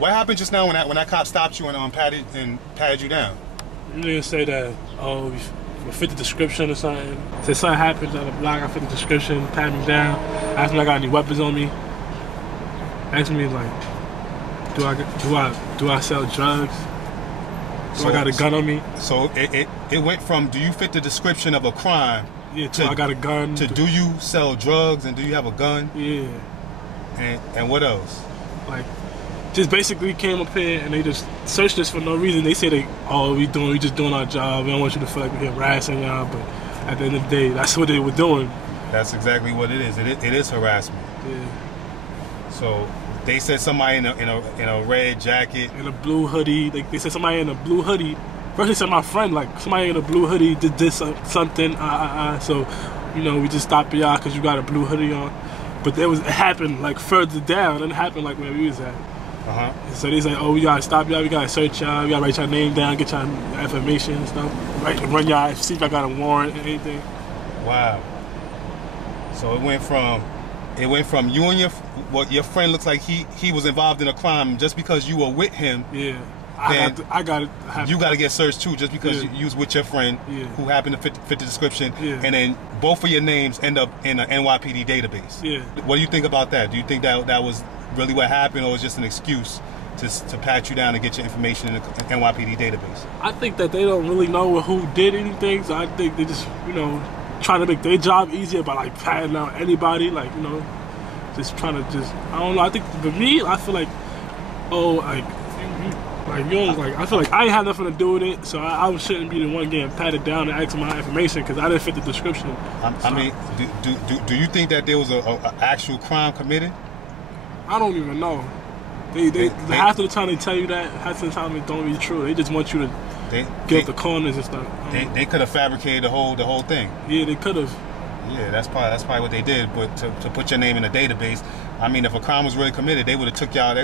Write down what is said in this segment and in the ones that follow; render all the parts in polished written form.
what happened just now when that cop stopped you and patted you down? You didn't say that, oh, you fit the description or something. Said something happened on the block, I fit the description, pat me down, asked me if I got any weapons on me. Asked me like, do I sell drugs? Do I got a gun on me? So it went from do you fit the description of a crime to I got a gun to do you sell drugs and do you have a gun? Yeah. And what else? Like, just basically came up here and they just searched us for no reason. They say we just doing our job. We don't want you to feel like we're harassing y'all, but at the end of the day, that's what they were doing. That's exactly what it is. It is harassment. Yeah. So they said somebody in a red jacket, in a blue hoodie. They said somebody in a blue hoodie. First they said my friend, like somebody in a blue hoodie did this something. So, we just stopped y'all because you got a blue hoodie on. But it happened like further down. It didn't happen like where we was at. So they say, oh, we gotta stop y'all, we gotta search y'all, we gotta write your name down, get y'all information and stuff, run y'all, see if I got a warrant or anything. Wow. So it went from you and your friend looks like he was involved in a crime just because you were with him. Yeah. I got it. You got to get searched too, just because you was with your friend who happened to fit the description, and then both of your names end up in an NYPD database. Yeah. What do you think about that? Do you think that was really what happened, or was just an excuse to pat you down and get your information in the NYPD database? I think that they don't really know who did anything, so I think they just trying to make their job easier by like patting out anybody, like just trying to I don't know. I think for me, I feel like I feel like I ain't had nothing to do with it, so I shouldn't be the one getting patted down and asking my information because I didn't fit the description. I mean, do you think that there was a actual crime committed? I don't even know. They half of the time they tell you that, half of the time it don't be true. They just want you to get up the corners and stuff. They could have fabricated the whole thing. Yeah, they could have. Yeah, that's probably what they did. But to put your name in a database, I mean, if a crime was really committed, they would have took y'all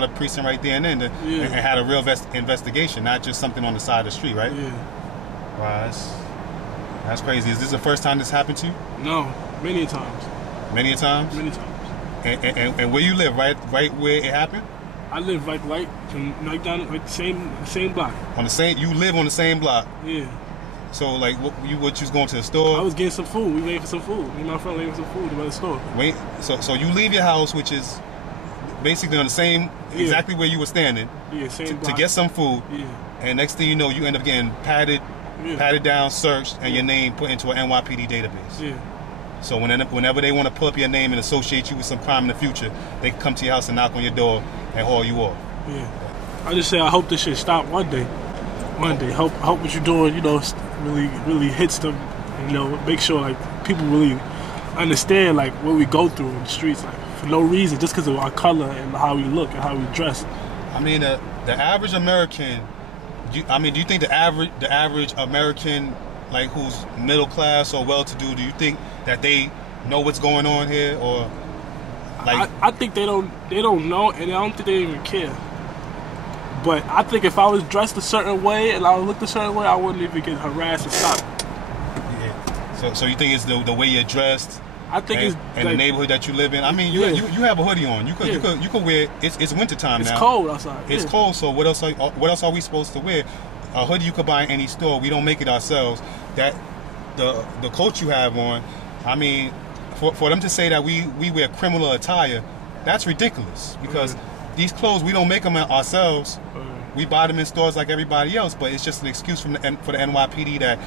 to precinct right there and then and had a real investigation, not just something on the side of the street, right? Yeah. Wow, that's crazy. Is this the first time this happened to you? No, many times. Many times? Many times. And where you live, right where it happened? I live right down the same block. You live on the same block? Yeah. So like what you was going to the store? I was getting some food. We waiting for some food. Me and my friend waiting for some food to go to the store. Wait, so you leave your house, which is basically on the same exactly where you were standing. Yeah, same block. To get some food. Yeah. And next thing you know, you end up getting patted down, searched, and your name put into an NYPD database. Yeah. So whenever they want to pull up your name and associate you with some crime in the future, they can come to your house and knock on your door and haul you off. Yeah. I just say I hope this shit stop one day. One day. Hope what you're doing, really hits them. Make sure like people really understand like what we go through in the streets, like for no reason, just because of our color and how we look and how we dress. I mean, the average American. Do you think the average American, like who's middle class or well-to-do, do you think that they know what's going on here, or like? I think they don't know, and I don't think they even care. But I think if I was dressed a certain way and I looked a certain way, I wouldn't even get harassed or stopped. Yeah. So you think it's the way you're dressed? I think it's and the neighborhood that you live in. I mean, you have a hoodie on. You could wear. It's wintertime now. It's cold outside. It's cold. So what else are we supposed to wear? A hoodie you could buy in any store. We don't make it ourselves. That the coat you have on. I mean, for them to say that we wear criminal attire, that's ridiculous because these clothes we don't make them ourselves. We buy them in stores like everybody else, but it's just an excuse for the NYPD that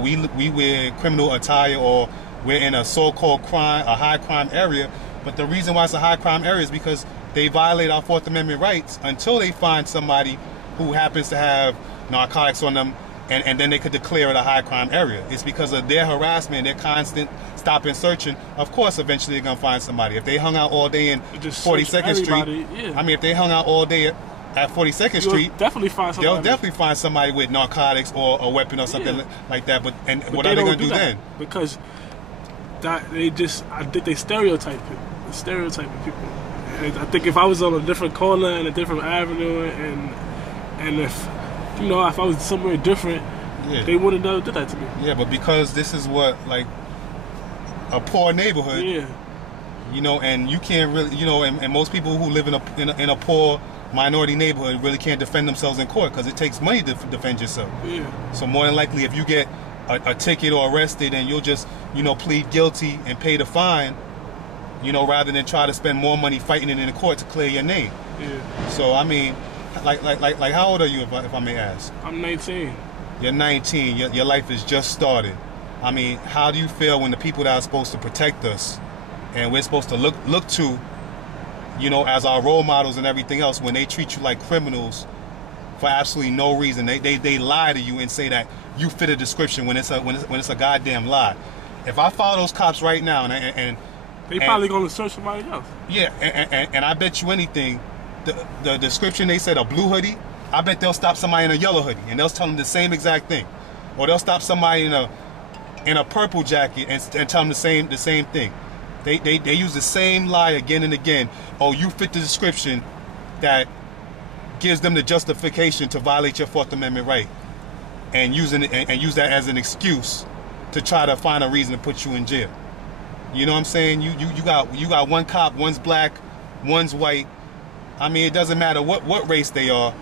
we wear criminal attire or we're in a so-called a high crime area. But the reason why it's a high crime area is because they violate our Fourth Amendment rights until they find somebody who happens to have narcotics on them, and then they could declare it a high crime area. It's because of their harassment, their constant stop and searching. Of course, eventually they're gonna find somebody. If they hung out all day in 42nd Street, I mean, if they hung out all day at 42nd Street, definitely find somebody. They'll definitely find somebody with narcotics or a weapon or something like that. But what are they gonna do then? Because I think they stereotype it. They stereotype people. And I think if I was on a different corner and a different avenue, and if I was somewhere different, they wouldn't have done that to me. Yeah, but because this is like a poor neighborhood. Yeah. And you can't really, and most people who live in a poor minority neighborhood really can't defend themselves in court because it takes money to defend yourself. Yeah. So more than likely, if you get a ticket or arrested, and you'll just, plead guilty and pay the fine, rather than try to spend more money fighting it in the court to clear your name. Yeah. So I mean, like how old are you, if I may ask? I'm 19. You're 19. Your life is just started. I mean, how do you feel when the people that are supposed to protect us, and we're supposed to look to, as our role models and everything else, when they treat you like criminals for absolutely no reason? They lie to you and say that you fit a description when it's a goddamn lie. If I follow those cops right now and they probably gonna search somebody else. Yeah, and I bet you anything, the description they said, a blue hoodie, I bet they'll stop somebody in a yellow hoodie and they'll tell them the same exact thing, or they'll stop somebody in a purple jacket and tell them the same thing. They use the same lie again and again. Oh, you fit the description that gives them the justification to violate your Fourth Amendment right, and use that as an excuse to try to find a reason to put you in jail. You know what I'm saying? You got one cop, one's black, one's white. I mean, it doesn't matter what race they are.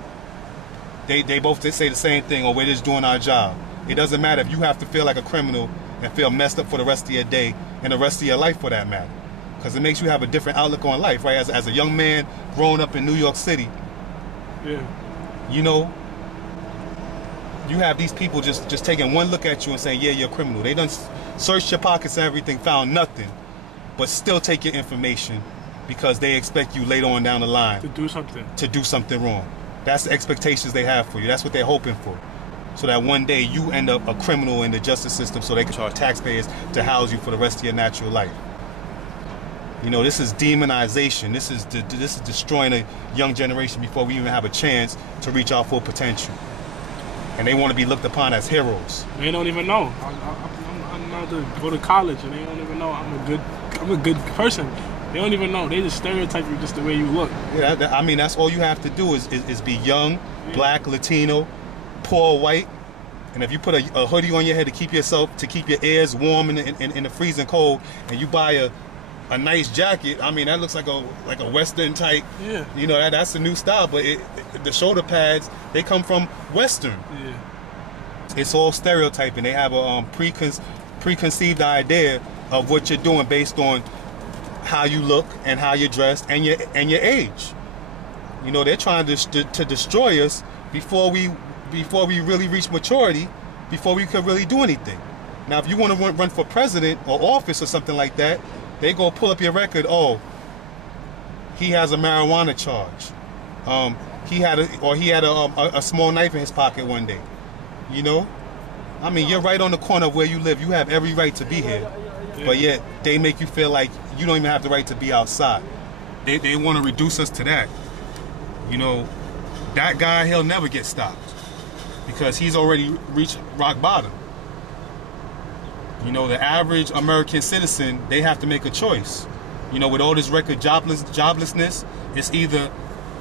They both say the same thing, or we're just doing our job. It doesn't matter if you have to feel like a criminal and feel messed up for the rest of your day and the rest of your life for that matter. Because it makes you have a different outlook on life, right? As a young man growing up in New York City, yeah, you have these people just taking one look at you and saying, yeah, you're a criminal. They done searched your pockets and everything, found nothing, but still take your information because they expect you later on down the line to do something wrong. That's the expectations they have for you. That's what they're hoping for. So that one day you end up a criminal in the justice system so they can charge taxpayers to house you for the rest of your natural life. This is demonization. This is destroying a young generation before we even have a chance to reach our full potential. And they want to be looked upon as heroes. They don't even know. I'm about to go to college and they don't even know I'm a good person. They don't even know. They just stereotype you just the way you look. Yeah, I mean, that's all you have to do is be young, yeah, black, Latino, poor, white. And if you put a hoodie on your head to keep your ears warm in the freezing cold, and you buy a nice jacket, I mean, that looks like a Western type. Yeah. That's a new style, but the shoulder pads, they come from Western. Yeah. It's all stereotyping. They have a preconceived idea of what you're doing based on how you look and how you're dressed and your age. They're trying to destroy us before we really reach maturity, before we could really do anything. Now, if you want to run for president or office or something like that, they go pull up your record. Oh, he has a marijuana charge. He had a small knife in his pocket one day. I mean, you're right on the corner of where you live. You have every right to be here, but yet they make you feel like you don't even have the right to be outside. They want to reduce us to that. That guy, he'll never get stopped because he's already reached rock bottom. The average American citizen, they have to make a choice. With all this record joblessness, it's either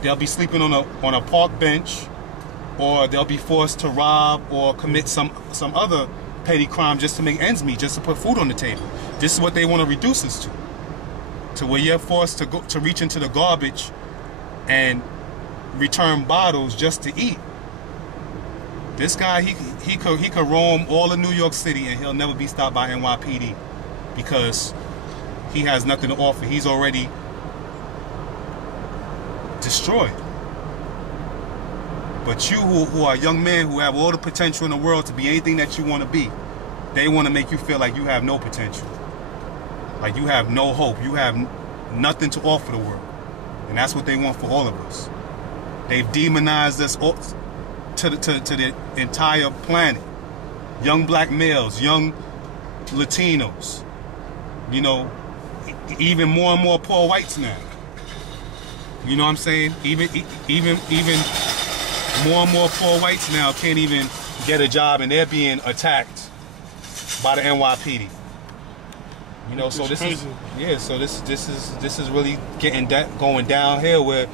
they'll be sleeping on a park bench, or they'll be forced to rob or commit some other petty crime just to make ends meet, just to put food on the table. This is what they want to reduce us to where you're forced to reach into the garbage and return bottles just to eat. This guy, he could roam all of New York City and he'll never be stopped by NYPD because he has nothing to offer. He's already destroyed. But you who are young men who have all the potential in the world to be anything that you want to be, they want to make you feel like you have no potential. Like you have no hope. You have nothing to offer the world. And that's what they want for all of us. They've demonized us all to the entire planet. Young black males, young Latinos, even more and more poor whites now. You know what I'm saying? Even more and more poor whites now can't even get a job, and they're being attacked by the NYPD. So this is this is really going downhill where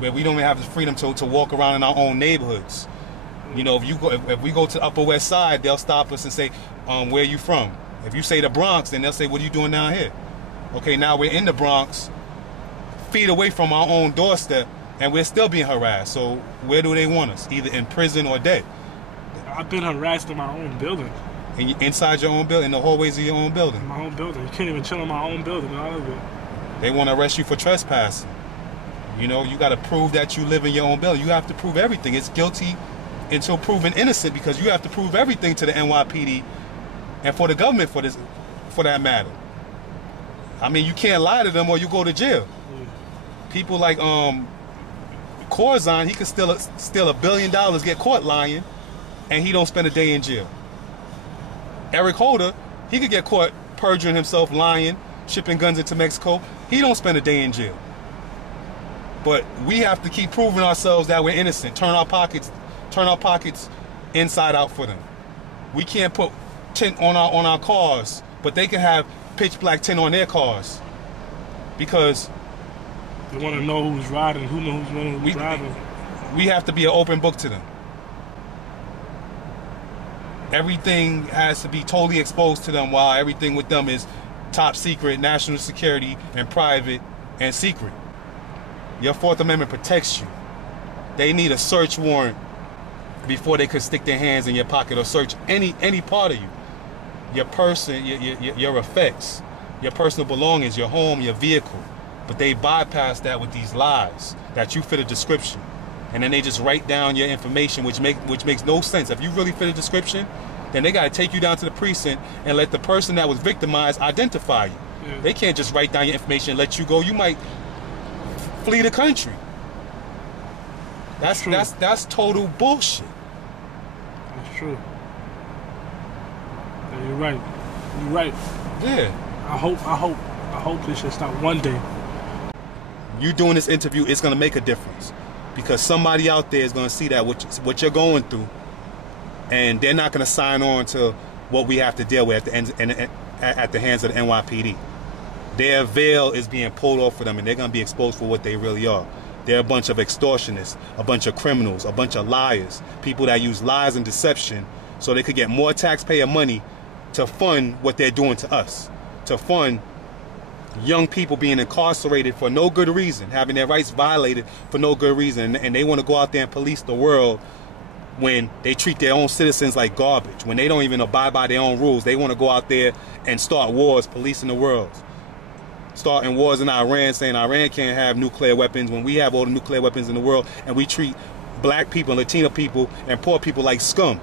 we don't even have the freedom to walk around in our own neighborhoods. If we go to the Upper West Side, they'll stop us and say, where are you from? If you say the Bronx, then they'll say, what are you doing down here? Okay, now we're in the Bronx, feet away from our own doorstep, and we're still being harassed. So where do they want us? Either in prison or dead. I've been harassed in my own building. Inside your own building, in the hallways of your own building. My own building. You can't even chill in my own building. All of it. They want to arrest you for trespassing. You know, you got to prove that you live in your own building. You have to prove everything. It's guilty until proven innocent, because you have to prove everything to the NYPD and for the government for that matter. I mean, you can't lie to them or you go to jail. People like Corzine, he could steal $1 billion, get caught lying, and he don't spend a day in jail. Eric Holder, he could get caught perjuring himself, lying, shipping guns into Mexico. He don't spend a day in jail. But we have to keep proving ourselves that we're innocent. Turn our pockets inside out for them. We can't put tint on our cars, but they can have pitch black tint on their cars because they want to know who's riding, who's driving. We have to be an open book to them. Everything has to be totally exposed to them, while everything with them is top secret, national security, and private and secret. Your Fourth Amendment protects you. They need a search warrant before they could stick their hands in your pocket or search any part of you. Your person, your effects, your personal belongings, your home, your vehicle. But they bypass that with these lies that you fit a description. And then they just write down your information, which makes no sense. If you really fit a description, then they got to take you down to the precinct and let the person that was victimized identify you. Yeah. They can't just write down your information and let you go. You might flee the country. That's total bullshit. That's true. Yeah, you're right. You're right. Yeah. I hope this should stop one day. You doing this interview, it's gonna make a difference. Because somebody out there is going to see that what you're going through, and they're not going to sign on to what we have to deal with at the hands of the NYPD. Their veil is being pulled off for them, and they're going to be exposed for what they really are. They're a bunch of extortionists, a bunch of criminals, a bunch of liars, people that use lies and deception so they could get more taxpayer money to fund what they're doing to us, to fund young people being incarcerated for no good reason, having their rights violated for no good reason, and they want to go out there and police the world when they treat their own citizens like garbage, when they don't even abide by their own rules. They want to go out there and start wars, policing the world. Starting wars in Iran, saying Iran can't have nuclear weapons when we have all the nuclear weapons in the world, and we treat black people, Latino people, and poor people like scum.